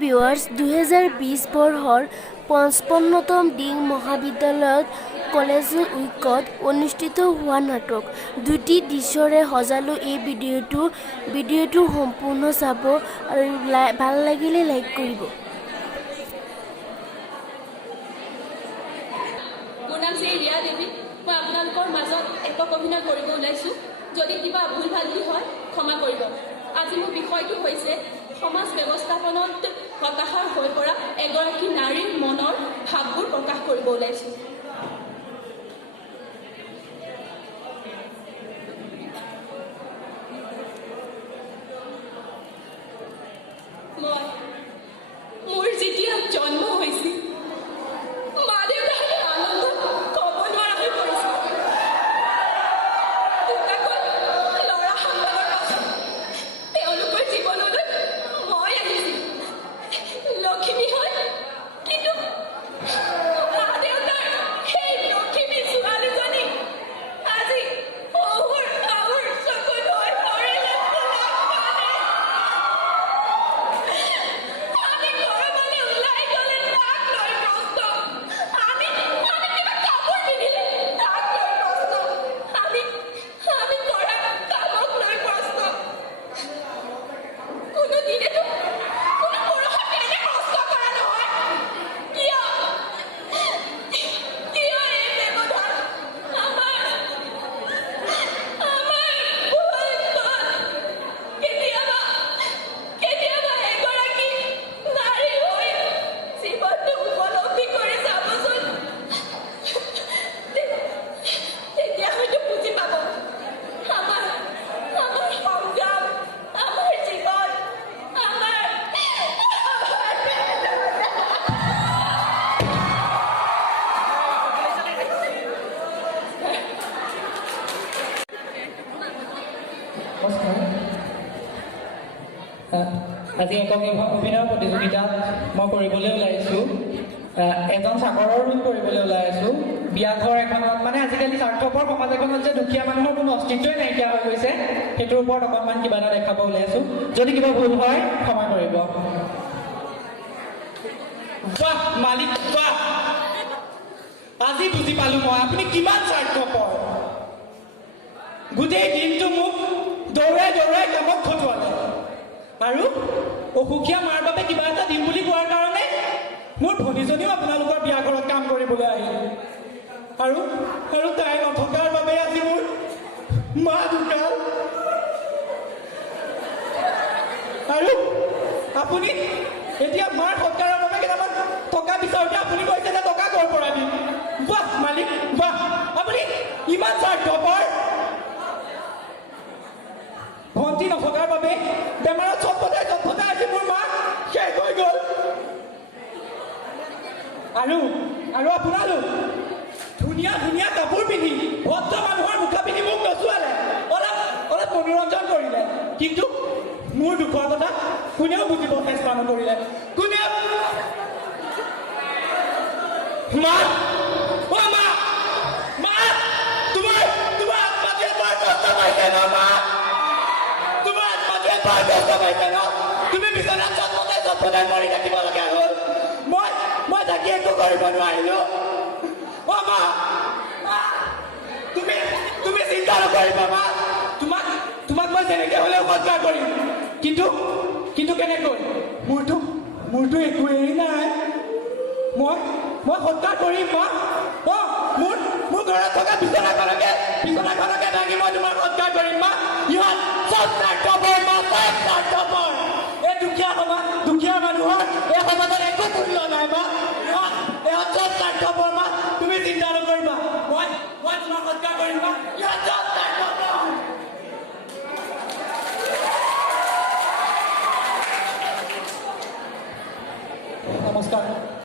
Viewers 2020 বৰ্ষৰ 55তম ding মহাবিদ্যালয়ত college উইকত অনুষ্ঠিত হোৱা নাটক দুটি দৃশ্যৰে সজালো এই ভিডিঅ'টো সম্পূৰ্ণ চাব আৰু ভাল লাগিলে লাইক কৰিব। মোৰ নাম শ্ৰী ৰিয়া দেৱী। মই আপোনালোকৰ মাজত একক অভিনয় কৰিব ওলাইছোঁ। যদি কিবা ভুল ভ্ৰান্তি হয় ক্ষমা কৰিব। আজি মোৰ বিষয়টো হৈছে সমাজ ব্যৱস্থাপনত হতাশাৰ হৈ পৰা এগৰাকী নাৰীৰ মনৰ ভাৱবোৰ প্ৰকাশ কৰিব ওলাইছোঁ। মোৰ যেতিয়া জন্ম হৈছিল মা দেউতাহঁতে আনন্দত ক'ব নোৱাৰা হৈ পৰিছিল। দুটাকৈ ল'ৰা সন্তানৰ পাছত তেওঁলোকৰ জীৱনলৈ মই আহিছিল লখিমী হৈ। কিন্তু মা দেউতাৰ সেই লখিমী ছোৱালীজনী আজি শহুৰ শাহুৰ চকুত হৈ পৰিলে। আমি ঘৰলৈ ওলাই গ'লে তাক লৈ প্ৰশ্ন, আমি কিবা কাপোৰ পিন্ধিলে তাক লৈ প্ৰশ্ন, আমি কৰা কামক লৈ প্ৰশ্ন। কোনোদিনেতো কোনো পুৰুষক এনে প্ৰশ্ন কৰা নহয়। কিয় এই ব্যৱধান? আমাৰ ভুল ক'ত? কেতিয়াবা এগৰাকী নাৰী হৈ জীৱনটো উপলব্ধি কৰি চাবচোন। তেতিয়া হয়তো বুজি পাব আমাৰ সংগ্ৰাম, আমাৰ জীৱন, আজি একক অভিনয় প্ৰতিযোগিতাত মই কৰিবলৈ ওলাইছোঁ। এজন চাকৰৰ ৰূপ কৰিবলৈ ওলাই আছোঁ। বিয়া ঘৰ এখনত মানে আজিকালি স্বাৰ্থপৰ সমাজ এখনত যে দুখীয়া মানুহৰ কোনো অস্তিত্বই নাইকিয়া হৈ গৈছে, সেইটোৰ ওপৰত অকণমান কিবা এটা দেখাব ওলাই আছোঁ। যদি কিবা ভুল হয় ক্ষমা কৰিব। বাহ মালিক বাহ, আজি বুজি পালোঁ মই আপুনি কিমান স্বাৰ্থপৰ। গোটেই দিনটো মোক দৌৰাই কামত খটুৱালে আৰু অসুখীয়া মাৰ বাবে কিবা এটা দিম বুলি কোৱাৰ কাৰণে মোৰ ভনীজনীও আপোনালোকৰ বিয়া ঘৰত কাম কৰিবলৈ আহিল আৰু তাই নথকাৰ বাবে আজি মোৰ মা ঢুকাল। আৰু আপুনি এতিয়া মাৰ সৎকাৰৰ বাবে কেইটামান টকা বিচাৰোতে আপুনি কৈছে যে টকা ক'ৰ পৰা দিম। বাহ মালিক বাহ, আপুনি ইমান স্বাৰ্থপৰ। ভণ্টি নথকাৰ বাবে বেমাৰত চটফটাই আজি মোৰ মা শেষ হৈ গ'ল। আৰু আপোনালোক ধুনীয়া কাপোৰ পিন্ধি ভদ্ৰ মানুহৰ মুখা পিন্ধি মোক নচুৱালে, অলপ মনোৰঞ্জন কৰিলে, কিন্তু মোৰ দুখৰ কথা কোনেও বুজিব চেষ্টা নকৰিলে। মা তোমাৰ আত্মাটোৱে বৰ কষ্ট পাইছে ন মা? তোমাৰ আত্মাটোৱে বৰ কষ্ট পাইছে ন? তুমি বিচনাত চটফটাই মৰি থাকিব লগা হ'ল। মই তাকে একো কৰিব নোৱাৰিলো। মা তুমি চিন্তা নকৰিবা মা, তোমাক মই যেনেকে হ'লেও সৎকাৰ কৰিম। কিন্তু কেনেকৈ? মোৰতো একোৱেই নাই। মই সৎকাৰ কৰিম মা। মোৰ ঘৰত থকা বিচনাখনকে ভাঙি মই তোমাৰ সৎকাৰ কৰিম মা। ইহঁত চব স্বাৰ্থপৰ মা, চব স্বাৰ্থপৰ। এই দুখীয়া মানুহৰ এই সমাজত একো মূল্য নাই মা। ইহঁত চব স্বাৰ্থপৰ মা, তুমি চিন্তা নকৰিবা। মই তোমাক সৎকাৰ কৰিম মা। ইহঁত চব